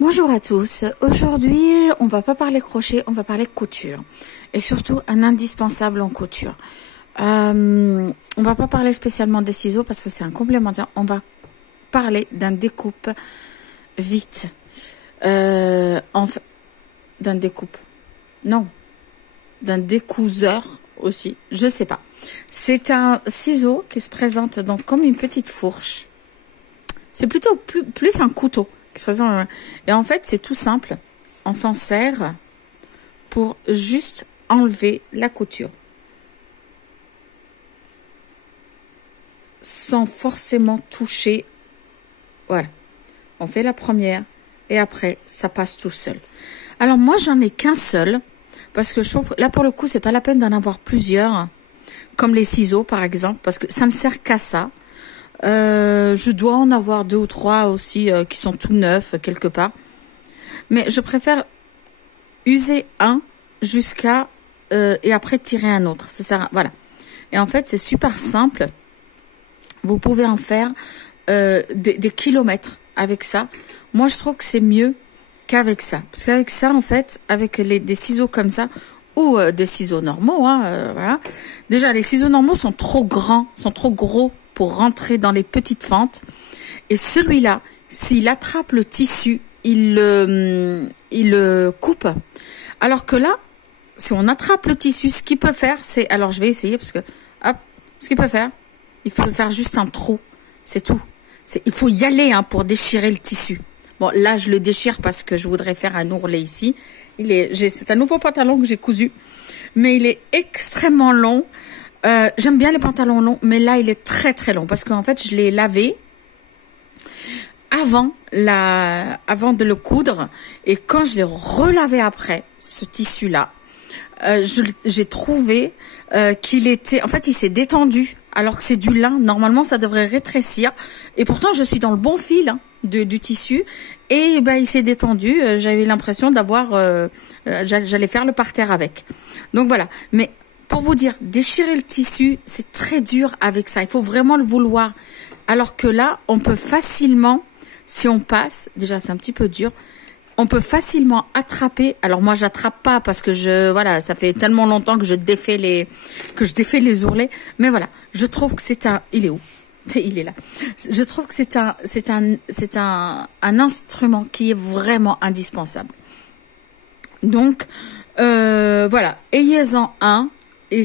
Bonjour à tous, aujourd'hui on va pas parler crochet, on va parler couture et surtout un indispensable en couture. On va pas parler spécialement des ciseaux parce que c'est un complémentaire, on va parler d'un découpe vite, enfin d'un découpe, non, d'un découseur aussi, je sais pas. C'est un ciseau qui se présente donc comme une petite fourche, c'est plutôt plus un couteau. Et en fait, c'est tout simple. On s'en sert pour juste enlever la couture. Sans forcément toucher. Voilà. On fait la première et après, ça passe tout seul. Alors moi, j'en ai qu'un seul. Parce que je trouve, là pour le coup, c'est pas la peine d'en avoir plusieurs. Comme les ciseaux, par exemple. Parce que ça ne sert qu'à ça. Je dois en avoir 2 ou 3 aussi qui sont tout neufs quelque part. Mais je préfère user un jusqu'à et après tirer un autre. Ça sert à, voilà. Et en fait, c'est super simple. Vous pouvez en faire des kilomètres avec ça. Moi, je trouve que c'est mieux qu'avec ça. Parce qu'avec ça, en fait, avec des ciseaux comme ça, ou des ciseaux normaux, voilà. Déjà, les ciseaux normaux sont trop grands, sont trop gros pour rentrer dans les petites fentes. Et celui-là, s'il attrape le tissu, il le coupe. Alors que là, si on attrape le tissu, ce qu'il peut faire, c'est... Alors, je vais essayer parce que... Hop, ce qu'il peut faire, il faut faire juste un trou. C'est tout. Il faut y aller pour déchirer le tissu. Bon, là, je le déchire parce que je voudrais faire un ourlet ici. C'est un nouveau pantalon que j'ai cousu. Mais il est extrêmement long. J'aime bien les pantalons longs, mais là, il est très, très long. Parce qu'en fait, je l'ai lavé avant de le coudre. Et quand je l'ai relavé après, ce tissu-là, j'ai trouvé qu'il était... En fait, il s'est détendu. Alors que c'est du lin. Normalement, ça devrait rétrécir. Et pourtant, je suis dans le bon fil du tissu. Et ben, il s'est détendu. J'avais l'impression d'avoir... j'allais faire le parterre avec. Donc, voilà. Mais... Pour vous dire, déchirer le tissu, c'est très dur avec ça. Il faut vraiment le vouloir. Alors que là, on peut facilement, si on passe, déjà c'est un petit peu dur, on peut facilement attraper. Alors moi, j'attrape pas parce que voilà, ça fait tellement longtemps que je défais les ourlets. Mais voilà, je trouve que il est où? Il est là. Je trouve que c'est un instrument qui est vraiment indispensable. Donc, voilà, ayez-en un. Et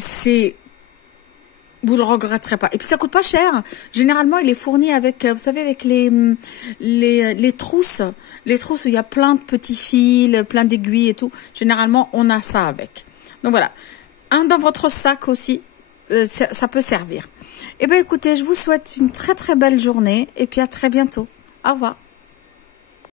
vous le regretterez pas. Et puis ça coûte pas cher. Généralement, il est fourni avec, vous savez, avec les trousses. Les trousses où il y a plein de petits fils, plein d'aiguilles et tout. Généralement, on a ça avec. Donc voilà. Un dans votre sac aussi, ça peut servir. Eh bien, écoutez, je vous souhaite une très très belle journée et puis à très bientôt. Au revoir.